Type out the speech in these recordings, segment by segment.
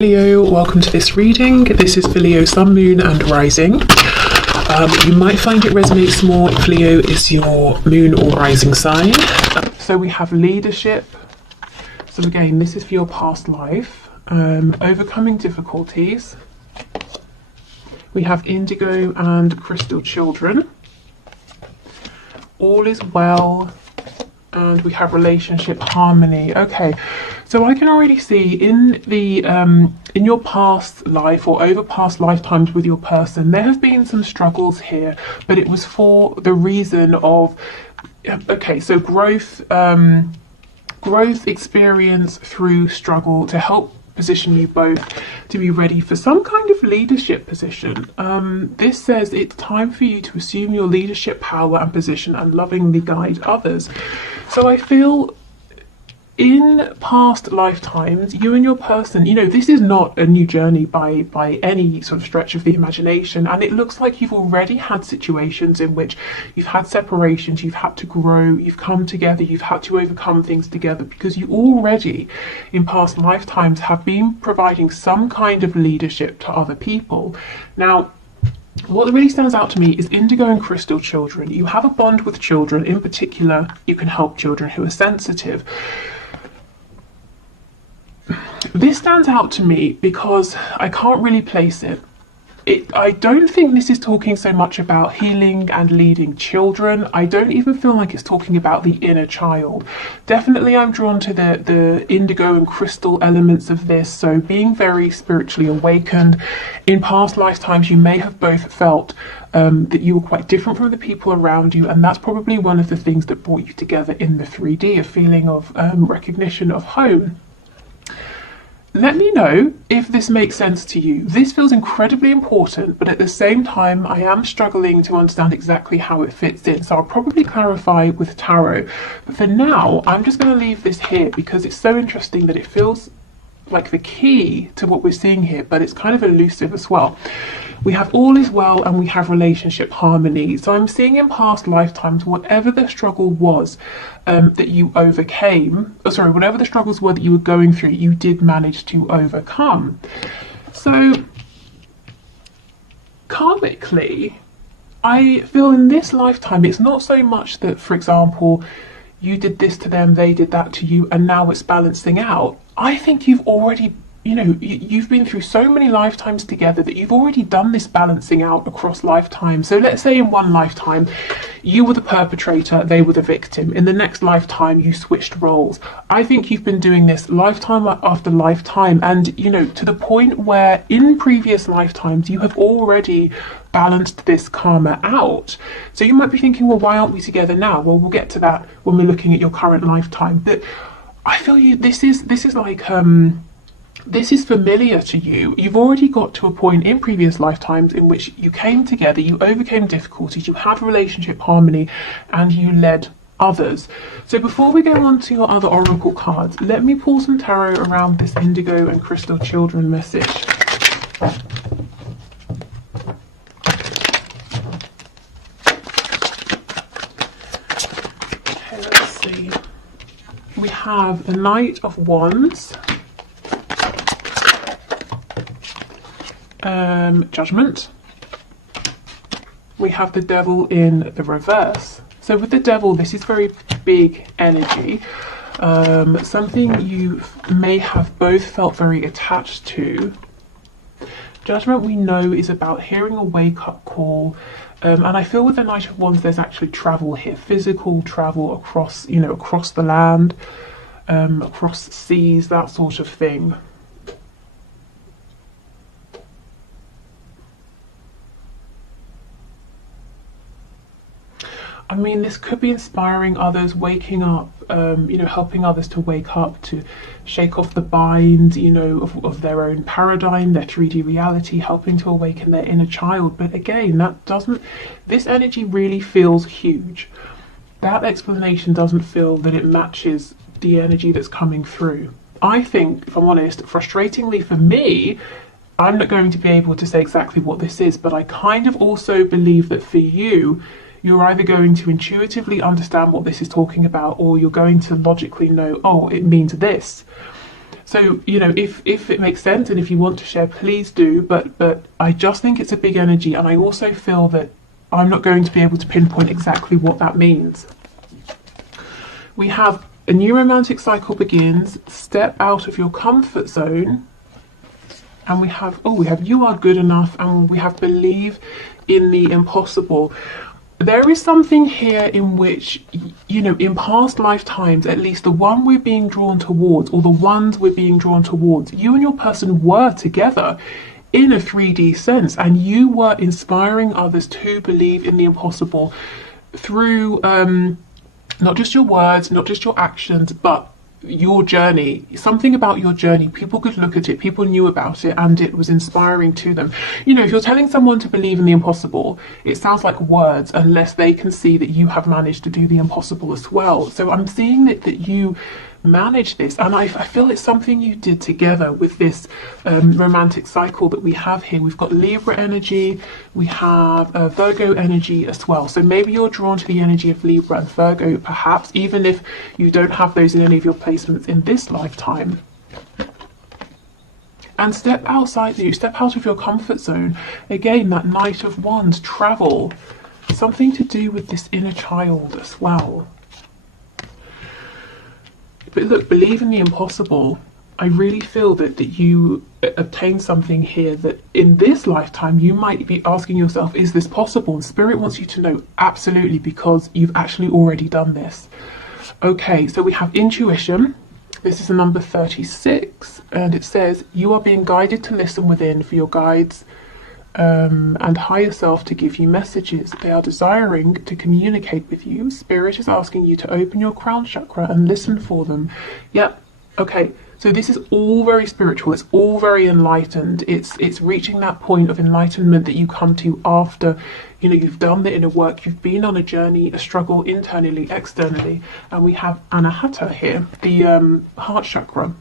Leo, welcome to this reading. This is for Leo, Sun, Moon and Rising. You might find it resonates more if Leo is your moon or rising sign. So we have leadership. So again, this is for your past life. Overcoming difficulties. We have indigo and crystal children. All is well. And we have relationship harmony. Okay, so I can already see in the in your past life or over past lifetimes with your person, there have been some struggles here, but it was for the reason of so growth experience through struggle to help position you both to be ready for some kind of leadership position. This says it's time for you to assume your leadership power and position and lovingly guide others. So I feel in past lifetimes, you and your person, this is not a new journey by any sort of stretch of the imagination. And it looks like you've already had situations in which you've had separations, you've had to grow, you've come together, you've had to overcome things together, because you already in past lifetimes have been providing some kind of leadership to other people. Now, what really stands out to me is indigo and crystal children. You have a bond with children. In particular, you can help children who are sensitive. This stands out to me because I can't really place it. I don't think this is talking so much about healing and leading children. I don't even feel like it's talking about the inner child. Definitely I'm drawn to the indigo and crystal elements of this, so being very spiritually awakened. In past lifetimes you may have both felt that you were quite different from the people around you, and that's probably one of the things that brought you together in the 3D, a feeling of recognition of home. Let me know if this makes sense to you. This feels incredibly important, but at the same time, I am struggling to understand exactly how it fits in. So I'll probably clarify with tarot. But for now, I'm just going to leave this here because it's so interesting that it feels like the key to what we're seeing here, but it's kind of elusive as well. We have all is well and we have relationship harmony. So I'm seeing in past lifetimes, whatever the struggle was that you overcame, whatever the struggles were that you were going through, you did manage to overcome. So karmically, I feel in this lifetime, it's not so much that, for example, you did this to them, they did that to you, and now it's balancing out. I think you've already, you've been through so many lifetimes together that you've already done this balancing out across lifetime. So let's say in one lifetime, you were the perpetrator, they were the victim. In the next lifetime, you switched roles. I think you've been doing this lifetime after lifetime, and, to the point where in previous lifetimes, you have already balanced this karma out. So you might be thinking, well, why aren't we together now? Well, we'll get to that when we're looking at your current lifetime. But I feel this is like this is familiar to you. You've already got to a point in previous lifetimes in which you came together, you overcame difficulties, you had relationship harmony, and you led others. So before we go on to your other oracle cards, let me pull some tarot around this indigo and crystal children message. Okay, let's see. We have the Knight of Wands, Judgment. We have the Devil in the reverse. So with the Devil, this is very big energy. Something you may have both felt very attached to. Judgment, we know, is about hearing a wake-up call. And I feel with the Knight of Wands, there's actually travel here, physical travel across, across the land, across seas, that sort of thing. I mean, this could be inspiring others, waking up, helping others to wake up, to shake off the binds, of their own paradigm, their 3D reality, helping to awaken their inner child. But again, this energy really feels huge. That explanation doesn't feel that it matches the energy that's coming through. I think, if I'm honest, frustratingly for me, I'm not going to be able to say exactly what this is, but I kind of also believe that for you, you're either going to intuitively understand what this is talking about, or you're going to logically know, oh, it means this. So, you know, if it makes sense and if you want to share, please do. But I just think it's a big energy, and I also feel that I'm not going to be able to pinpoint exactly what that means. We have a new romantic cycle begins, step out of your comfort zone, and we have you are good enough, and we have believe in the impossible. There is something here in which, you know, in past lifetimes, at least the one we're being drawn towards, or the ones we're being drawn towards, you and your person were together in a 3D sense, and you were inspiring others to believe in the impossible through not just your words, not just your actions, but your journey. Something about your journey, people could look at it, people knew about it, and it was inspiring to them. You know, if you're telling someone to believe in the impossible, it sounds like words unless they can see that you have managed to do the impossible as well. So I'm seeing that you manage this, and I feel it's something you did together with this romantic cycle that we have here. We've got Libra energy, we have Virgo energy as well, so maybe you're drawn to the energy of Libra and Virgo, perhaps even if you don't have those in any of your placements in this lifetime. And step out of your comfort zone. Again, that Knight of Wands, travel, something to do with this inner child as well. But look, believe in the impossible. I really feel that you obtain something here that in this lifetime you might be asking yourself, is this possible? And Spirit wants you to know absolutely, because you've actually already done this. Okay, so we have intuition. This is the number 36, and it says, you are being guided to listen within for your guides and higher self to give you messages. They are desiring to communicate with you. Spirit is asking you to open your crown chakra and listen for them. Yep. Okay. So this is all very spiritual. It's all very enlightened. It's reaching that point of enlightenment that you come to after, you know, you've done the inner work. You've been on a journey, a struggle internally, externally, and we have Anahata here, the heart chakra.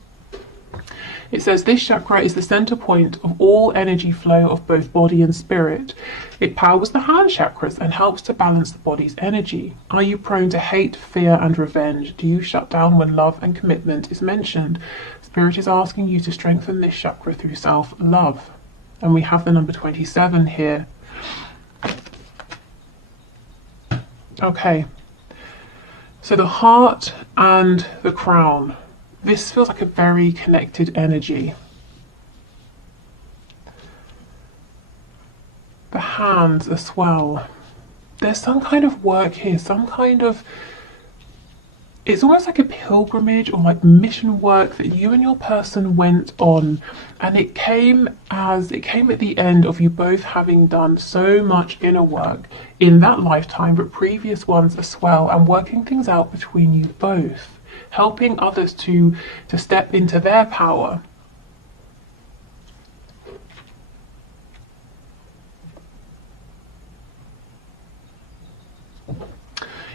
It says this chakra is the center point of all energy flow of both body and spirit. It powers the hand chakras and helps to balance the body's energy. Are you prone to hate, fear, and revenge? Do you shut down when love and commitment is mentioned? Spirit is asking you to strengthen this chakra through self-love. And we have the number 27 here. Okay. So the heart and the crown. This feels like a very connected energy. The hands as well. There's some kind of work here, some kind of, it's almost like a pilgrimage or like mission work that you and your person went on, and it came at the end of you both having done so much inner work in that lifetime, but previous ones as well, and working things out between you both, helping others to step into their power.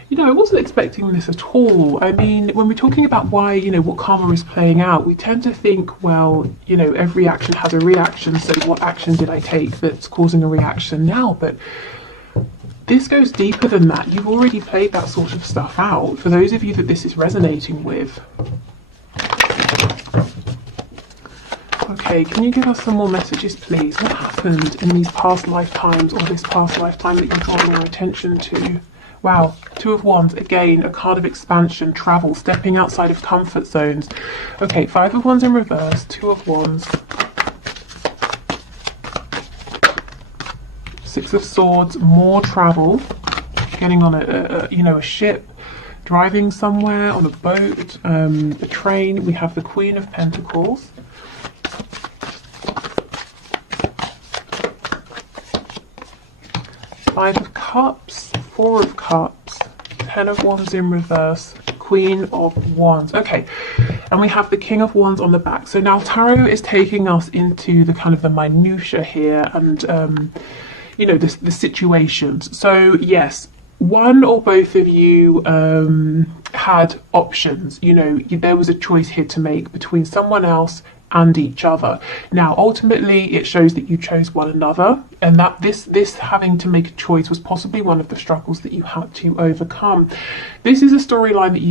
You know, I wasn't expecting this at all. I mean, when we're talking about why, you know, what karma is playing out, we tend to think, well, you know, every action has a reaction, so what action did I take that's causing a reaction now? But this goes deeper than that. You've already played that sort of stuff out. For those of you that this is resonating with. Okay, can you give us some more messages, please? What happened in these past lifetimes, or this past lifetime that you're drawing our attention to? Wow, Two of Wands, again, a card of expansion, travel, stepping outside of comfort zones. Okay, Five of Wands in reverse, Two of Wands. Six of Swords, more travel, getting on a ship, driving somewhere, on a boat, a train. We have the Queen of Pentacles. Five of Cups, Four of Cups, Ten of Wands in reverse, Queen of Wands. Okay, and we have the King of Wands on the back. So now Tarot is taking us into the kind of the minutiae here, and you know, the situations. So yes, one or both of you had options. You know, there was a choice here to make between someone else and each other. Now, ultimately, it shows that you chose one another, and that this having to make a choice was possibly one of the struggles that you had to overcome. This is a storyline that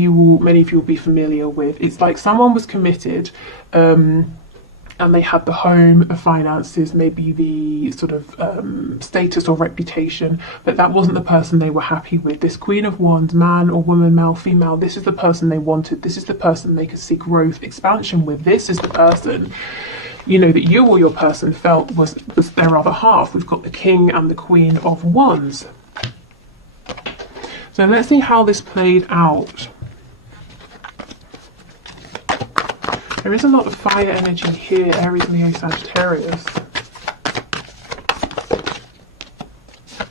many of you will be familiar with. It's like someone was committed, and they had the home, the finances, maybe the sort of status or reputation, but that wasn't the person they were happy with. This Queen of Wands, man or woman, male, female, this is the person they wanted. This is the person they could see growth, expansion with. This is the person, you know, that you or your person felt was their other half. We've got the King and the Queen of Wands. So let's see how this played out. There is a lot of fire energy here, Aries, Leo, Sagittarius.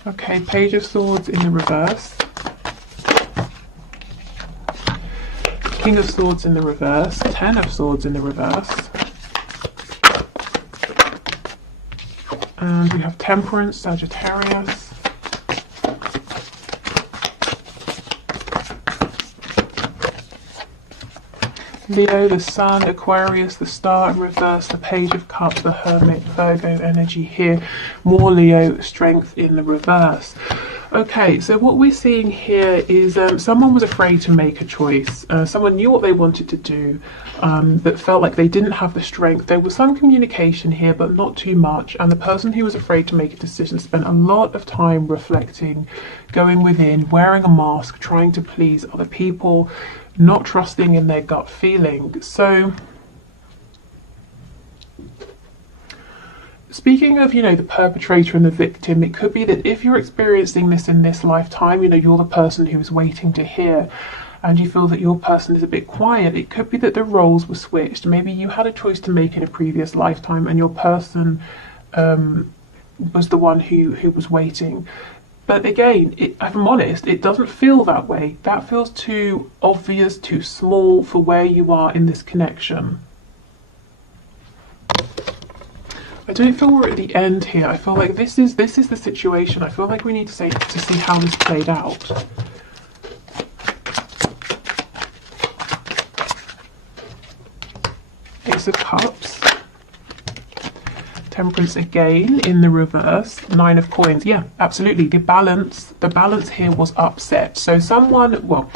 Okay, Page of Swords in the reverse. King of Swords in the reverse. Ten of Swords in the reverse. And we have Temperance, Sagittarius. Leo, the Sun, Aquarius, the Star in reverse, the Page of Cups, the Hermit, Virgo energy here. More Leo, Strength in the reverse. Okay, so what we're seeing here is someone was afraid to make a choice. Someone knew what they wanted to do, but felt like they didn't have the strength. There was some communication here, but not too much. And the person who was afraid to make a decision spent a lot of time reflecting, going within, wearing a mask, trying to please other people, not trusting in their gut feeling. So speaking of, you know, the perpetrator and the victim, it could be that if you're experiencing this in this lifetime, you know, you're the person who is waiting to hear, and you feel that your person is a bit quiet. It could be that the roles were switched. Maybe you had a choice to make in a previous lifetime, and your person was the one who was waiting. But again, if I'm honest, it doesn't feel that way. That feels too obvious, too small for where you are in this connection. I don't feel we're at the end here. I feel like this is the situation. I feel like we need to see how this played out. Ace of Cups. Temperance again in the reverse. Nine of Coins. Yeah, absolutely. The balance here was upset. So someone, well,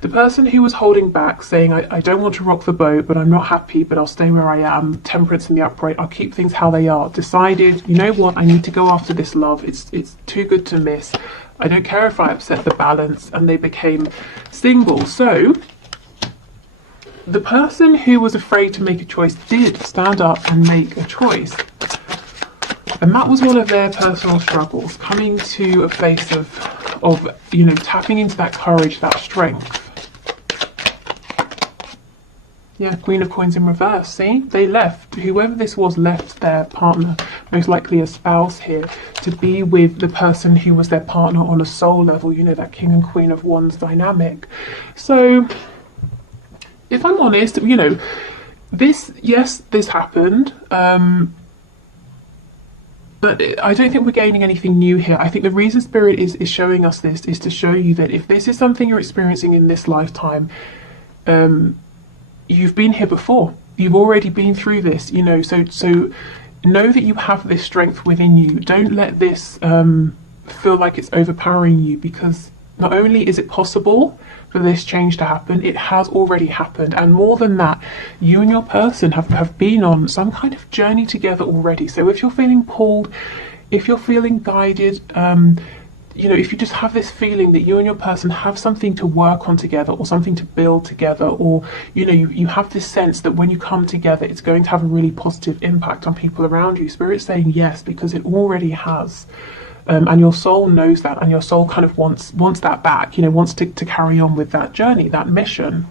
the person who was holding back, saying, I don't want to rock the boat, but I'm not happy, but I'll stay where I am. Temperance in the upright. I'll keep things how they are. Decided, you know what? I need to go after this love. It's too good to miss. I don't care if I upset the balance, and they became single. So the person who was afraid to make a choice did stand up and make a choice. And that was one of their personal struggles, coming to a place of you know, tapping into that courage, that strength. Yeah, Queen of Coins in reverse. See, they left. Whoever this was left their partner, most likely a spouse here, to be with the person who was their partner on a soul level. You know, that King and Queen of Wands dynamic. So, if I'm honest, you know, this happened. But I don't think we're gaining anything new here. I think the reason Spirit is showing us this is to show you that if this is something you're experiencing in this lifetime, you've been here before. You've already been through this, you know, so know that you have this strength within you. Don't let this feel like it's overpowering you, because not only is it possible for this change to happen, it has already happened. And more than that, you and your person have been on some kind of journey together already. So if you're feeling pulled, if you're feeling guided, you know, if you just have this feeling that you and your person have something to work on together, or something to build together, or, you know, you have this sense that when you come together, it's going to have a really positive impact on people around you. Spirit's saying yes, because it already has. And your soul knows that, and your soul kind of wants that back, you know, wants to carry on with that journey, that mission.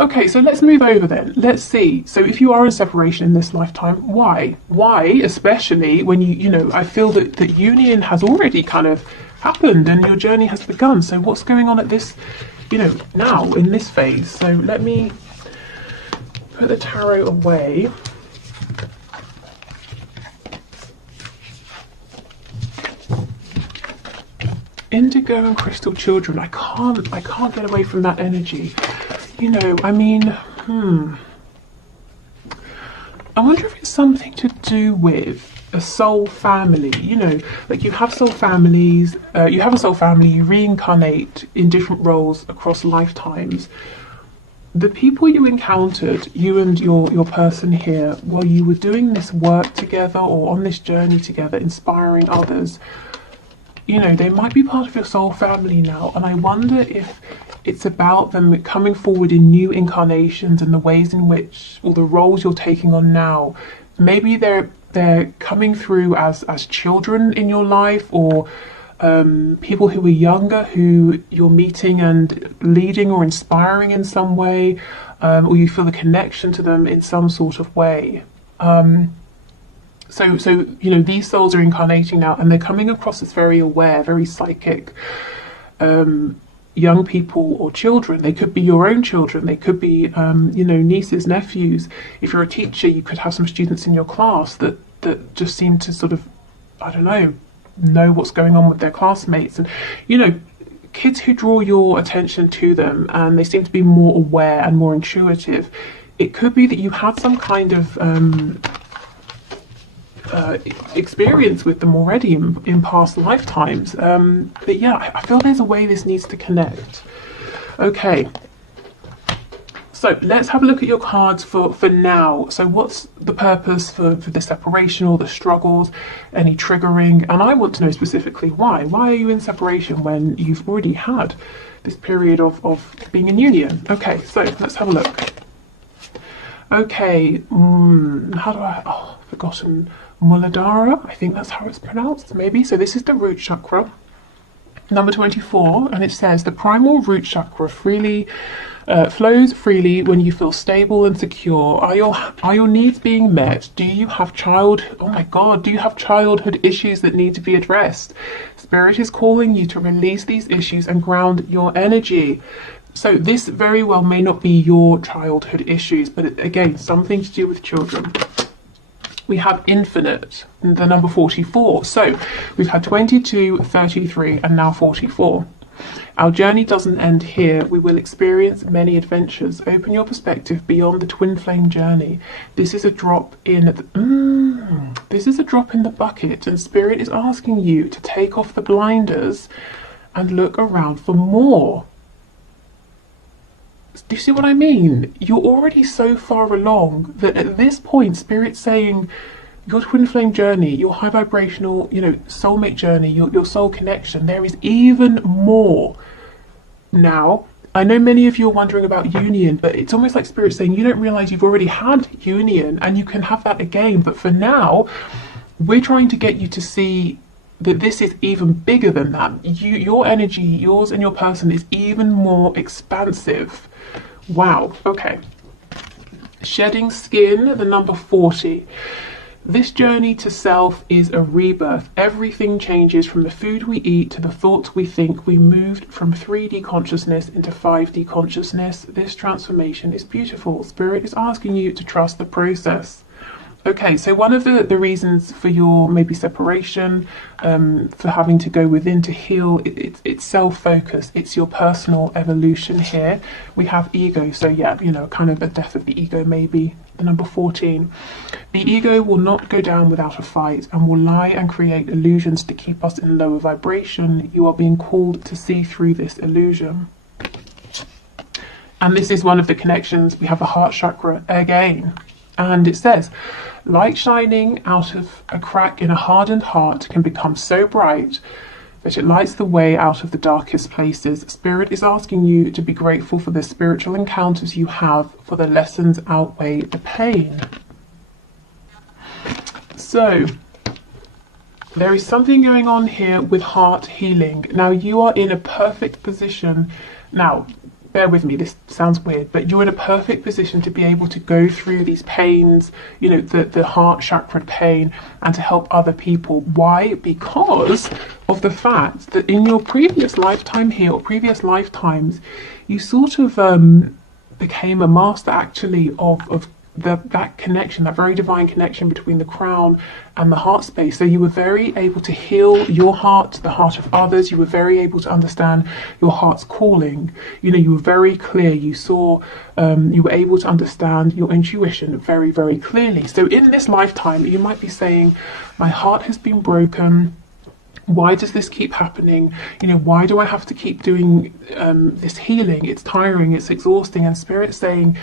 Okay, so let's move over then. Let's see. So if you are in separation in this lifetime, why? Why, especially when you know, I feel that union has already kind of happened and your journey has begun. So what's going on at this, you know, now in this phase? So let me put the tarot away. Indigo and Crystal Children. I can't get away from that energy. You know, I mean, I wonder if it's something to do with a soul family. You know, like you have soul families, you have a soul family, you reincarnate in different roles across lifetimes. The people you encountered, you and your person here, while you were doing this work together or on this journey together, inspiring others, you know, they might be part of your soul family now. And I wonder if it's about them coming forward in new incarnations and the ways in which, or the roles you're taking on now. Maybe they're coming through as children in your life, or people who are younger who you're meeting and leading or inspiring in some way, or you feel a connection to them in some sort of way. So you know, these souls are incarnating now, and they're coming across as very aware, very psychic, young people or children. They could be your own children. They could be, you know, nieces, nephews. If you're a teacher, you could have some students in your class that just seem to sort of, I don't know what's going on with their classmates, and you know, kids who draw your attention to them, and they seem to be more aware and more intuitive. It could be that you had some kind of experience with them already in past lifetimes. But yeah, I feel there's a way this needs to connect. Okay, so let's have a look at your cards for now. So what's the purpose for the separation or the struggles, any triggering? And I want to know specifically why. Why are you in separation when you've already had this period of being in union? Okay, so let's have a look. Okay, how do I, forgotten, Muladhara, I think that's how it's pronounced, maybe. So this is the root chakra, number 24, and it says the primal root chakra flows freely when you feel stable and secure. Are your needs being met? Do you have do you have childhood issues that need to be addressed? Spirit is calling you to release these issues and ground your energy. So this very well may not be your childhood issues, but again, something to do with children. We have infinite, the number 44. So we've had 22, 33, and now 44. Our journey doesn't end here. We will experience many adventures. Open your perspective beyond the twin flame journey. This is a drop in the bucket, and Spirit is asking you to take off the blinders and look around for more. Do you see what I mean? You're already so far along that at this point, Spirit's saying your twin flame journey, your high vibrational, you know, soulmate journey, your soul connection, there is even more. Now, I know many of you are wondering about union, but it's almost like Spirit saying you don't realize you've already had union and you can have that again. But for now, we're trying to get you to see that this is even bigger than that. Your energy, yours and your person, is even more expansive. Wow, okay. Shedding skin, the number 40. This journey to self is a rebirth. Everything changes from the food we eat to the thoughts we think. We moved from 3D consciousness into 5D consciousness. This transformation is beautiful. Spirit is asking you to trust the process. Okay, so one of the reasons for your maybe separation, for having to go within to heal, it's self-focus. It's your personal evolution here. We have ego, so yeah, you know, kind of a death of the ego maybe. The number 14. The ego will not go down without a fight and will lie and create illusions to keep us in lower vibration. You are being called to see through this illusion. And this is one of the connections. We have the heart chakra again. And it says, light shining out of a crack in a hardened heart can become so bright that it lights the way out of the darkest places. Spirit is asking you to be grateful for the spiritual encounters you have, for the lessons outweigh the pain. So, there is something going on here with heart healing. Now, you are in a perfect position. Now, bear with me, this sounds weird, but you're in a perfect position to be able to go through these pains, you know, the heart chakra pain, and to help other people. Why? Because of the fact that in your previous lifetime here, or previous lifetimes, you sort of became a master actually of that connection, that very divine connection between the crown and the heart space. So you were very able to heal your heart, the heart of others. You were very able to understand your heart's calling. You know, you were very clear. You saw, you were able to understand your intuition very, very clearly. So in this lifetime, you might be saying, my heart has been broken. Why does this keep happening? You know, why do I have to keep doing this healing? It's tiring, it's exhausting. And Spirit's saying,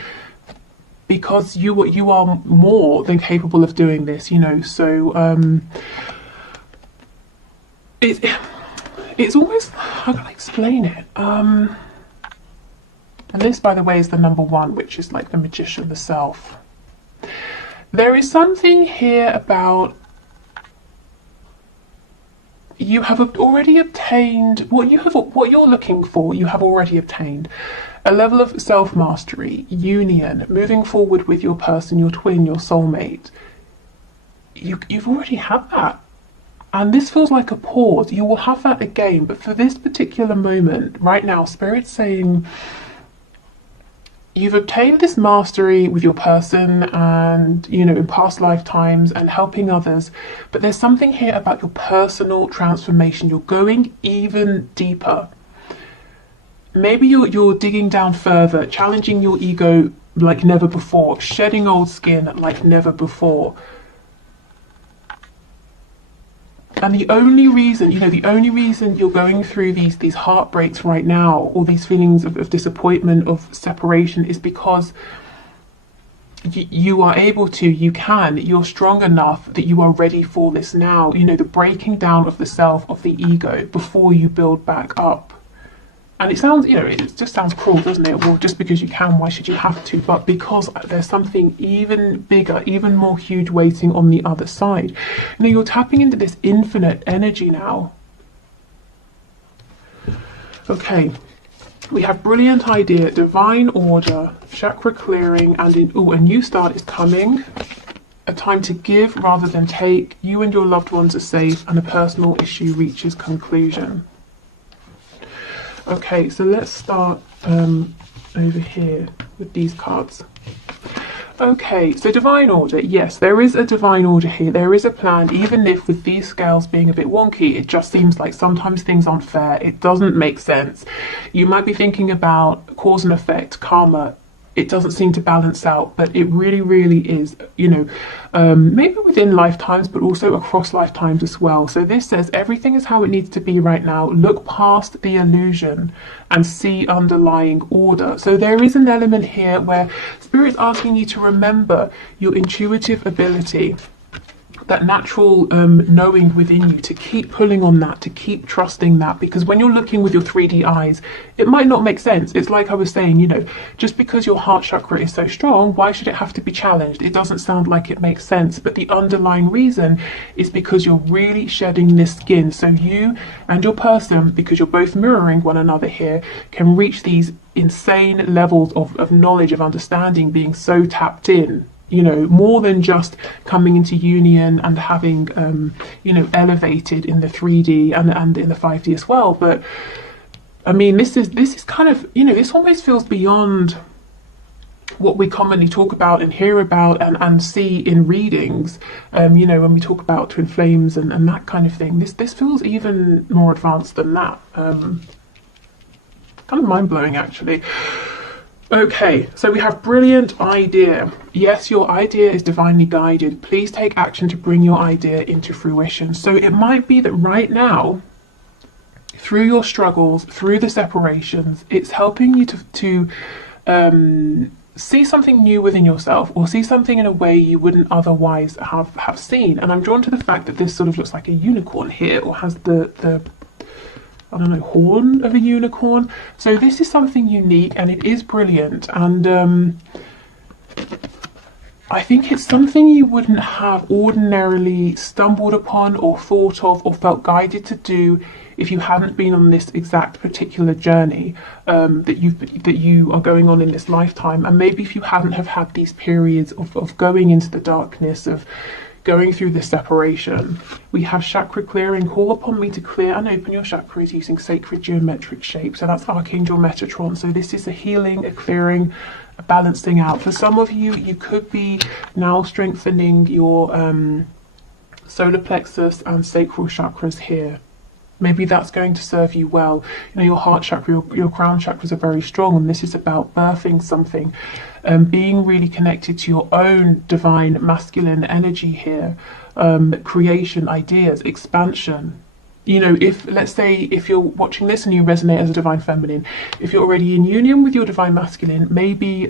because you are more than capable of doing this, you know. So it's almost, how can I explain it? And this, by the way, is the number one, which is like the magician, the self. There is something here about you have already obtained what you're looking for. You have already obtained a level of self-mastery, union, moving forward with your person, your twin, your soulmate. You've already had that. And this feels like a pause. You will have that again. But for this particular moment, right now, Spirit's saying, you've obtained this mastery with your person and, you know, in past lifetimes and helping others. But there's something here about your personal transformation. You're going even deeper. Maybe you're digging down further, challenging your ego like never before, shedding old skin like never before. And the only reason you're going through these heartbreaks right now, or these feelings of disappointment, of separation, is because you're strong enough that you are ready for this now. You know, the breaking down of the self, of the ego, before you build back up. And it sounds, you know, it just sounds cruel, doesn't it? Well, just because you can, why should you have to? But because there's something even bigger, even more huge waiting on the other side. You know, you're tapping into this infinite energy now. Okay, we have brilliant idea, divine order, chakra clearing, and a new start is coming. A time to give rather than take. You and your loved ones are safe, and a personal issue reaches conclusion. Okay, so let's start over here with these cards. Okay, so divine order. Yes, there is a divine order here. There is a plan, even if with these scales being a bit wonky, it just seems like sometimes things aren't fair. It doesn't make sense. You might be thinking about cause and effect, karma. It doesn't seem to balance out, but it really, really is, you know, maybe within lifetimes, but also across lifetimes as well. So this says everything is how it needs to be right now. Look past the illusion and see underlying order. So there is an element here where Spirit's asking you to remember your intuitive ability, that natural knowing within you, to keep pulling on that, to keep trusting that, because when you're looking with your 3D eyes, it might not make sense. It's like I was saying, you know, just because your heart chakra is so strong, why should it have to be challenged? It doesn't sound like it makes sense, but the underlying reason is because you're really shedding this skin. So you and your person, because you're both mirroring one another here, can reach these insane levels of knowledge, of understanding, being so tapped in. You know, more than just coming into union and having, you know, elevated in the 3D and in the 5D as well. But I mean, this is kind of, you know, this almost feels beyond what we commonly talk about and hear about and see in readings. You know, when we talk about twin flames and that kind of thing, this feels even more advanced than that. Kind of mind blowing, actually. Okay, so we have brilliant idea. Yes, your idea is divinely guided. Please take action to bring your idea into fruition. So it might be that right now, through your struggles, through the separations, it's helping you to see something new within yourself, or see something in a way you wouldn't otherwise have seen. And I'm drawn to the fact that this sort of looks like a unicorn here, or has the I don't know, horn of a unicorn. So this is something unique, and it is brilliant. And I think it's something you wouldn't have ordinarily stumbled upon or thought of or felt guided to do if you hadn't been on this exact particular journey that you are going on in this lifetime. And maybe if you hadn't have had these periods of going into the darkness, of, going through this separation. We have chakra clearing. Call upon me to clear and open your chakras using sacred geometric shapes. So that's Archangel Metatron. So this is a healing, a clearing, a balancing out. For some of you, you could be now strengthening your solar plexus and sacral chakras here. Maybe that's going to serve you well. You know, your heart chakra, your crown chakras are very strong, and this is about birthing something, being really connected to your own divine masculine energy here, creation, ideas, expansion. You know, if, let's say, if you're watching this and you resonate as a divine feminine, if you're already in union with your divine masculine, maybe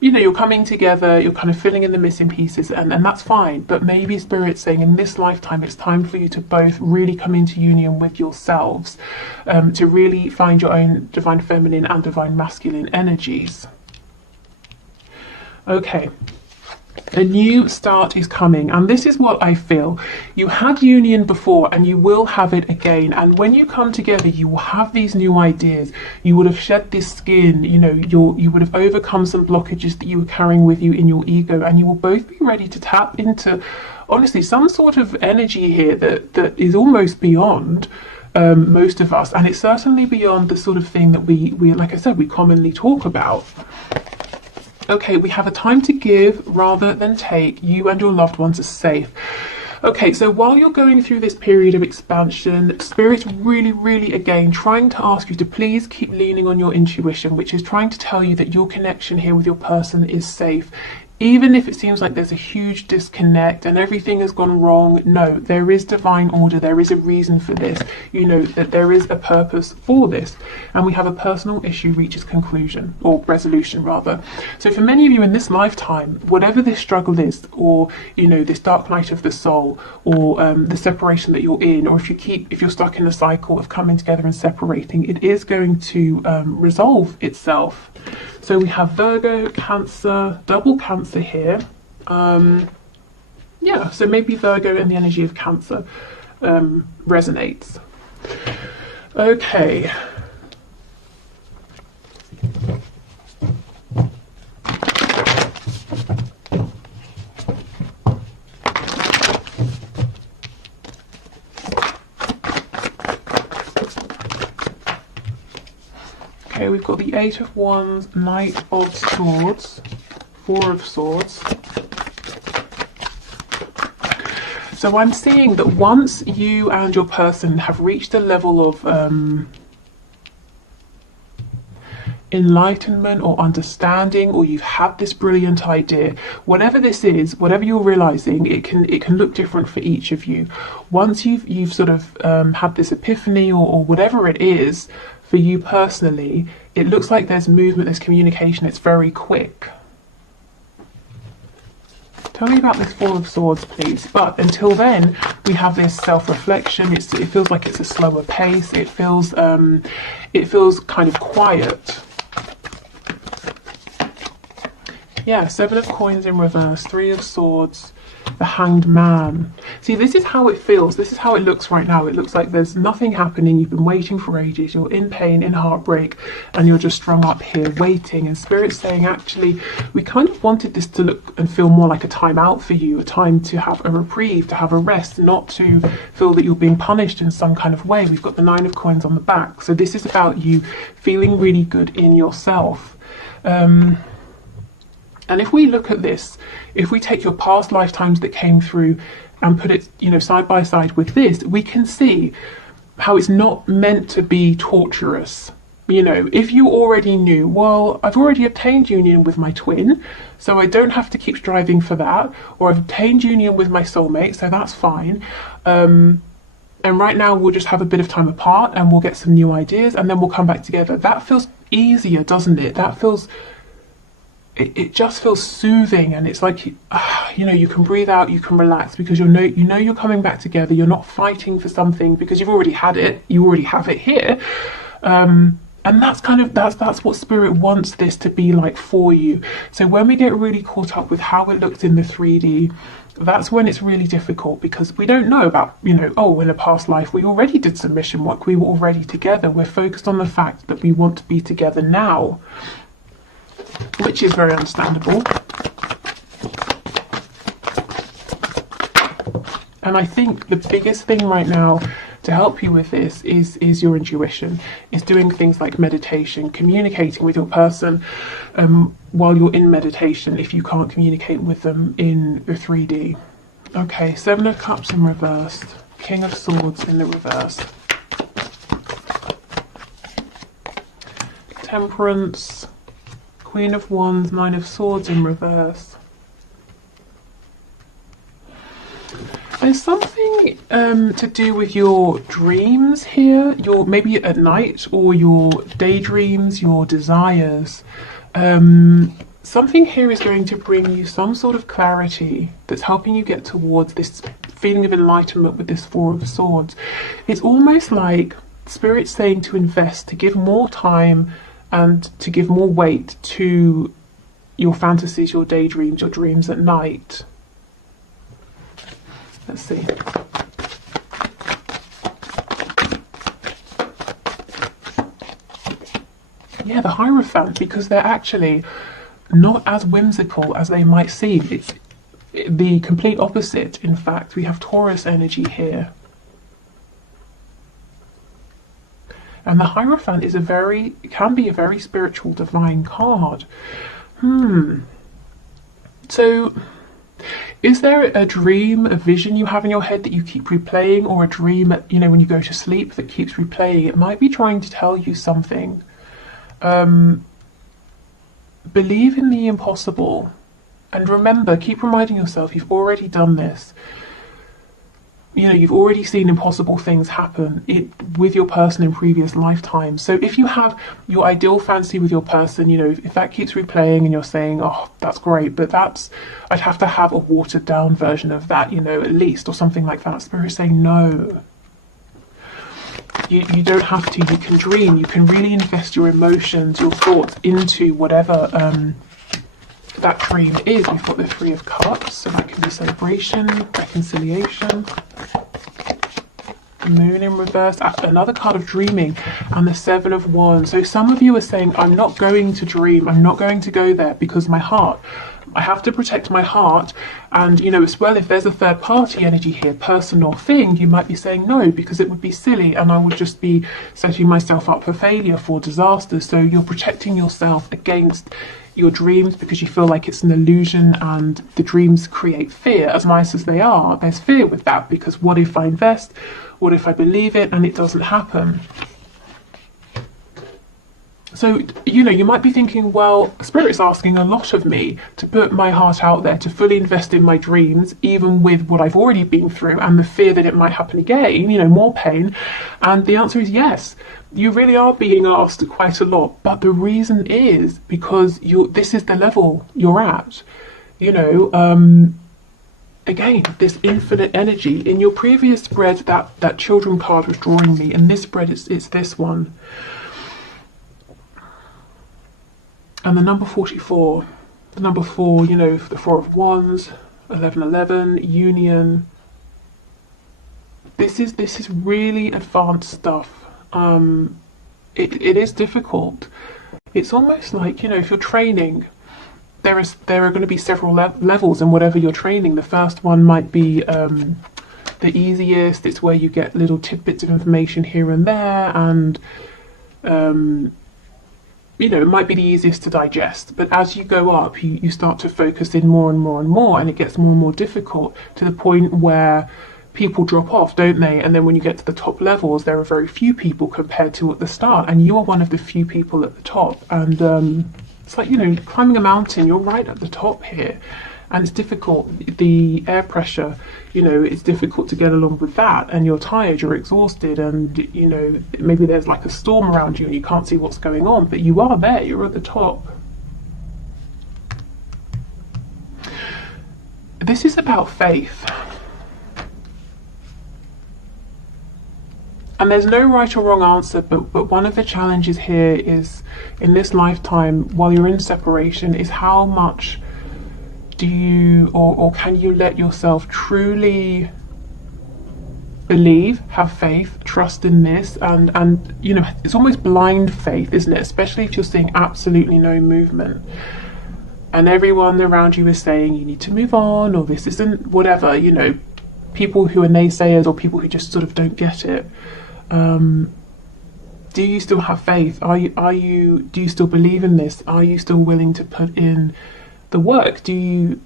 you know, you're coming together, you're kind of filling in the missing pieces, and that's fine. But maybe Spirit's saying in this lifetime, it's time for you to both really come into union with yourselves, to really find your own divine feminine and divine masculine energies. Okay. A new start is coming, and this is what I feel. You had union before and you will have it again, and when you come together you will have these new ideas. You would have shed this skin, you know, you would have overcome some blockages that you were carrying with you in your ego, and you will both be ready to tap into, honestly, some sort of energy here that is almost beyond most of us, and it's certainly beyond the sort of thing that we like I said, we commonly talk about. Okay, we have a time to give rather than take. You and your loved ones are safe. Okay, so while you're going through this period of expansion, Spirit's really, again, trying to ask you to please keep leaning on your intuition, which is trying to tell you that your connection here with your person is safe. Even if it seems like there's a huge disconnect and everything has gone wrong, no, there is divine order. There is a reason for this. You know that there is a purpose for this. And we have a personal issue reaches conclusion, or resolution rather. So for many of you in this lifetime, whatever this struggle is, or, you know, this dark night of the soul, or the separation that you're in, or if you're stuck in a cycle of coming together and separating, it is going to resolve itself. So we have Virgo, Cancer, double Cancer here. Yeah, so maybe Virgo and the energy of Cancer resonates. Okay. Okay, we've got the Eight of Wands, Knight of Swords, Four of Swords. So I'm seeing that once you and your person have reached a level of enlightenment or understanding, or you've had this brilliant idea, whatever this is, whatever you're realizing, it can look different for each of you. Once you've sort of had this epiphany, or whatever it is for you personally, it looks like there's movement, there's communication, it's very quick. Tell me about this Four of Swords, please. But until then, we have this self-reflection. It feels like it's a slower pace. It feels kind of quiet. Yeah, Seven of Coins in reverse, Three of Swords, the Hanged Man. See, this is how it feels. This is how it looks right now. It looks like there's nothing happening. You've been waiting for ages. You're in pain, in heartbreak, and you're just strung up here waiting. And Spirit's saying, actually, we kind of wanted this to look and feel more like a time out for you, a time to have a reprieve, to have a rest, not to feel that you're being punished in some kind of way. We've got the Nine of Coins on the back. So this is about you feeling really good in yourself. And if we look at this, if we take your past lifetimes that came through and put it, you know, side by side with this, we can see how it's not meant to be torturous. You know, if you already knew, well, I've already obtained union with my twin, so I don't have to keep striving for that, or I've obtained union with my soulmate, so that's fine. And right now we'll just have a bit of time apart and we'll get some new ideas and then we'll come back together. That feels easier, doesn't it? That feels... It just feels soothing, and it's like, you know, you can breathe out, you can relax, because you know you're coming back together. You're not fighting for something because you've already had it. You already have it here, and that's what Spirit wants this to be like for you. So when we get really caught up with how it looks in the 3D, that's when it's really difficult, because we don't know about, you know, oh, in a past life we already did some mission work. We were already together. We're focused on the fact that we want to be together now, which is very understandable. And I think the biggest thing right now to help you with this is your intuition, is doing things like meditation, communicating with your person while you're in meditation if you can't communicate with them in the 3D. Okay, Seven of Cups in reverse, King of Swords in the reverse, Temperance, Queen of Wands, Nine of Swords in reverse. There's something to do with your dreams here, maybe at night, or your daydreams, your desires. Something here is going to bring you some sort of clarity that's helping you get towards this feeling of enlightenment with this Four of Swords. It's almost like Spirit's saying to invest, to give more time and to give more weight to your fantasies, your daydreams, your dreams at night. Let's see. Yeah, the Hierophant, because they're actually not as whimsical as they might seem. It's the complete opposite. In fact, we have Taurus energy here. And the Hierophant is can be a very spiritual, divine card. So, is there a dream, a vision you have in your head that you keep replaying, or a dream, when you go to sleep that keeps replaying? It might be trying to tell you something. Believe in the impossible. And remember, keep reminding yourself you've already done this. You've already seen impossible things happen with your person in previous lifetimes. So if you have your ideal fantasy with your person, if that keeps replaying and you're saying, oh, that's great, but I'd have to have a watered down version of that, at least, or something like that. Spirit's saying, no. You don't have to. You can dream. You can really invest your emotions, your thoughts into whatever that dream is. We've got the Three of Cups, so that can be celebration, reconciliation. Moon in reverse, another card of dreaming, and the Seven of Wands. So some of you are saying, I'm not going to dream, I'm not going to go there because my heart, I have to protect my heart. And as well, if there's a third party energy here, person or thing, you might be saying no because it would be silly and I would just be setting myself up for failure, for disaster. So you're protecting yourself against your dreams because you feel like it's an illusion, and the dreams create fear. As nice as they are, there's fear with that, because what if I invest? What if I believe it and it doesn't happen? So, you might be thinking, well, Spirit's asking a lot of me to put my heart out there, to fully invest in my dreams, even with what I've already been through and the fear that it might happen again, more pain. And the answer is yes. You really are being asked quite a lot, but the reason is because this is the level you're at. Again, this infinite energy. In your previous spread, that children card was drawing me, and this spread, it's this one. And the number 44, the number 4, the Four of Wands, 1111, Union. This is really advanced stuff. It is difficult. It's almost like, if you're training, there are going to be several levels in whatever you're training. The first one might be the easiest. It's where you get little tidbits of information here and there, and it might be the easiest to digest. But as you go up, you start to focus in more and more and more, and it gets more and more difficult, to the point where people drop off, don't they? And then when you get to the top levels, there are very few people compared to at the start, and you are one of the few people at the top. And it's like, climbing a mountain, you're right at the top here, and it's difficult. The air pressure, it's difficult to get along with that, and you're tired, you're exhausted, and maybe there's like a storm around you and you can't see what's going on, but you are there, you're at the top. This is about faith. And there's no right or wrong answer, but one of the challenges here is, in this lifetime, while you're in separation, is how much do you or can you let yourself truly believe, have faith, trust in this, and it's almost blind faith, isn't it? Especially if you're seeing absolutely no movement, and everyone around you is saying you need to move on, or this isn't whatever, people who are naysayers or people who just sort of don't get it, do you still have faith? Do you still believe in this? Are you still willing to put in the work? Do you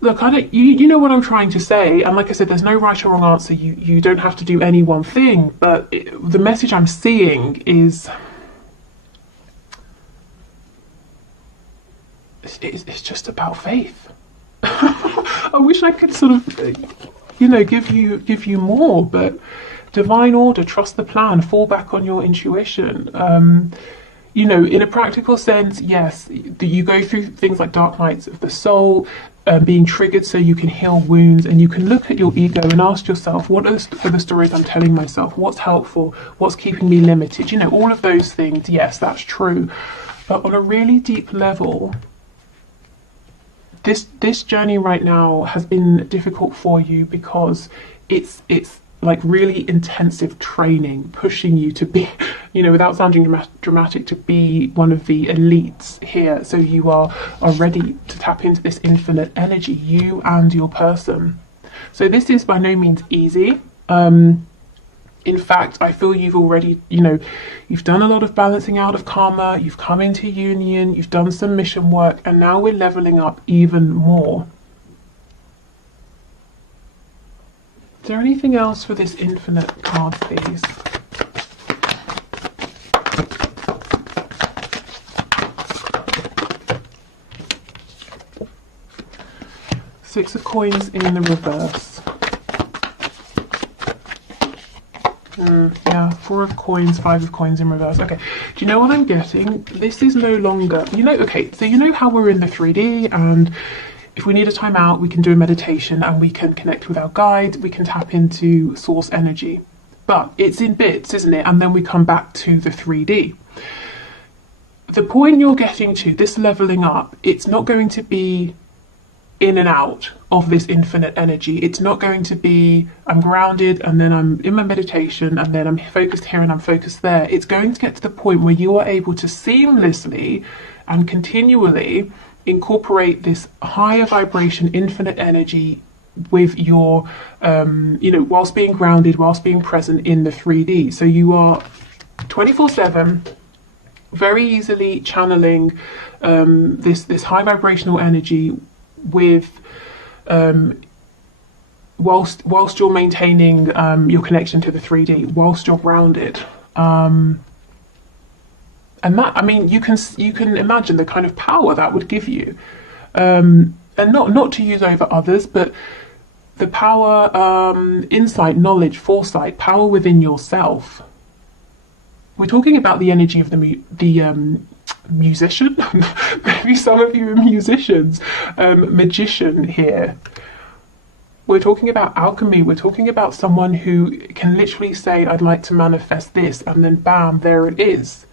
look? I don't. You know what I'm trying to say. And like I said, there's no right or wrong answer. You don't have to do any one thing. But the message I'm seeing is it's just about faith. I wish I could sort of, give you more, but divine order, trust the plan, fall back on your intuition. In a practical sense, yes, you go through things like dark nights of the soul, being triggered so you can heal wounds, and you can look at your ego and ask yourself, what are the stories I'm telling myself? What's helpful? What's keeping me limited? All of those things, yes, that's true. But on a really deep level, this journey right now has been difficult for you because it's like really intensive training, pushing you to be, without sounding dramatic, to be one of the elites here. So you are ready to tap into this infinite energy, you and your person. So this is by no means easy. In fact, I feel you've already, you've done a lot of balancing out of karma, you've come into union, you've done some mission work, and now we're leveling up even more. Is there anything else for this infinite card, please? Six of Coins in the reverse. Yeah, Four of Coins, Five of Coins in reverse. Okay, do you know what I'm getting? This is no longer, okay, so you know how we're in the 3D, and if we need a time out, we can do a meditation and we can connect with our guide, we can tap into source energy. But it's in bits, isn't it? And then we come back to the 3D. The point you're getting to, this leveling up, it's not going to be in and out of this infinite energy. It's not going to be, I'm grounded and then I'm in my meditation and then I'm focused here and I'm focused there. It's going to get to the point where you are able to seamlessly and continually incorporate this higher vibration, infinite energy with your, whilst being grounded, whilst being present in the 3D. So you are 24/7, very easily channeling this high vibrational energy with whilst you're maintaining your connection to the 3D, whilst you're grounded, and that, you can imagine the kind of power that would give you, and not to use over others, but the power, insight, knowledge, foresight, power within yourself. We're talking about the energy of the musician. Maybe some of you are musicians. Magician here. We're talking about alchemy. We're talking about someone who can literally say, I'd like to manifest this, and then bam, there it is.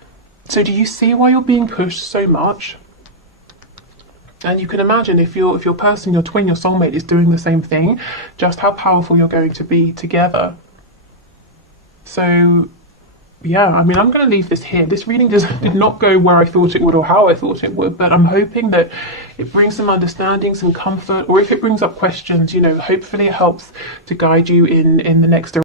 So do you see why you're being pushed so much? And you can imagine if your person, your twin, your soulmate is doing the same thing, just how powerful you're going to be together. So yeah, I'm going to leave this here. This reading did not go where I thought it would or how I thought it would, but I'm hoping that it brings some understanding, some comfort, or if it brings up questions, hopefully it helps to guide you in the next direction.